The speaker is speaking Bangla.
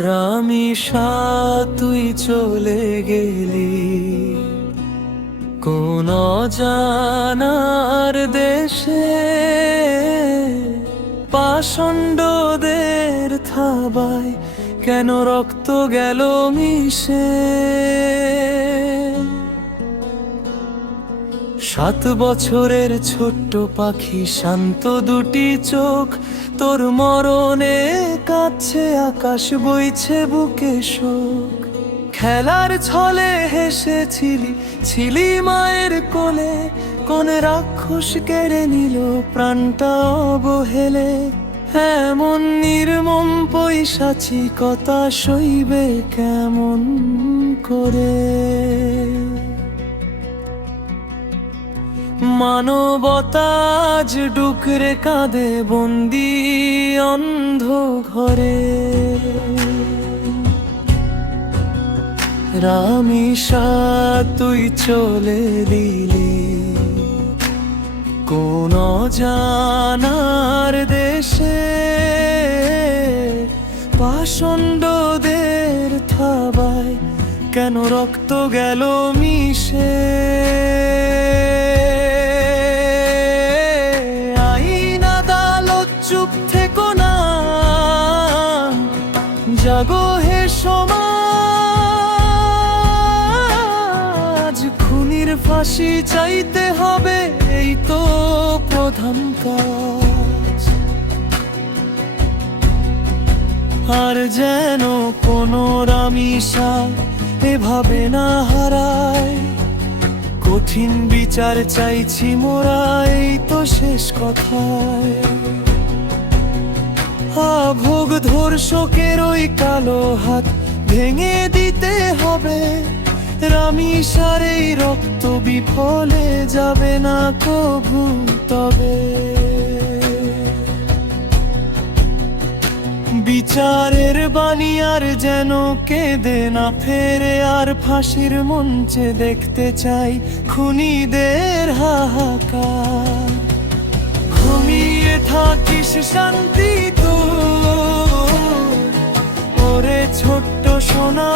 রামিসা তুই চলে গেলি কোন অজানার দেশে, পাষণ্ডদের থাবায় কেন রক্ত গেল মিশে। 7 বছরের ছোট্ট পাখি শান্ত দুটি চোখ, তোর মরণে কাঁদছে আকাশ, বইছে বুকে শোক। খেলার ছলে হেসেছিলি, ছিলি মায়ের কোলে, কোন রাক্ষস কেড়ে নিল প্রাণটা অবহেলে। এমন নির্মম পৈশাচিকতা সইবে কেমন করে? মানবতা আজ ডুকরে কাঁদে বন্দি অন্ধ ঘরে। রামিসা তুই চলে দিলি কোন অজানার দেশে, পাষণ্ডদের থাবায় কেন রক্ত গেল মিশে। আইন আদালত চুপ থেকো না, জাগো হে সমাজ। খুনির ফাঁসি চাইতে হবে, এই তো প্রধান কাজ। আর যেন কোনো রামিসা এভাবে না হারায়, কঠিন বিচার চাইছি মোরা, এই তো শেষ কথায়। ভোগ ধর্ষকের ওই কালো হাত ভেঙে দিতে হবে, রামিসার এই রক্ত বিফলে যাবে না কভু তবে। বিচারের বাণী আর যেন কেঁদে না ফেরে, আর ফাঁসির মঞ্চে দেখতে চাই খুনিদের হাহাকার। ঘুমিয়ে থাকিস শান্তি তুই, ওরে ছোট্ট সোনা।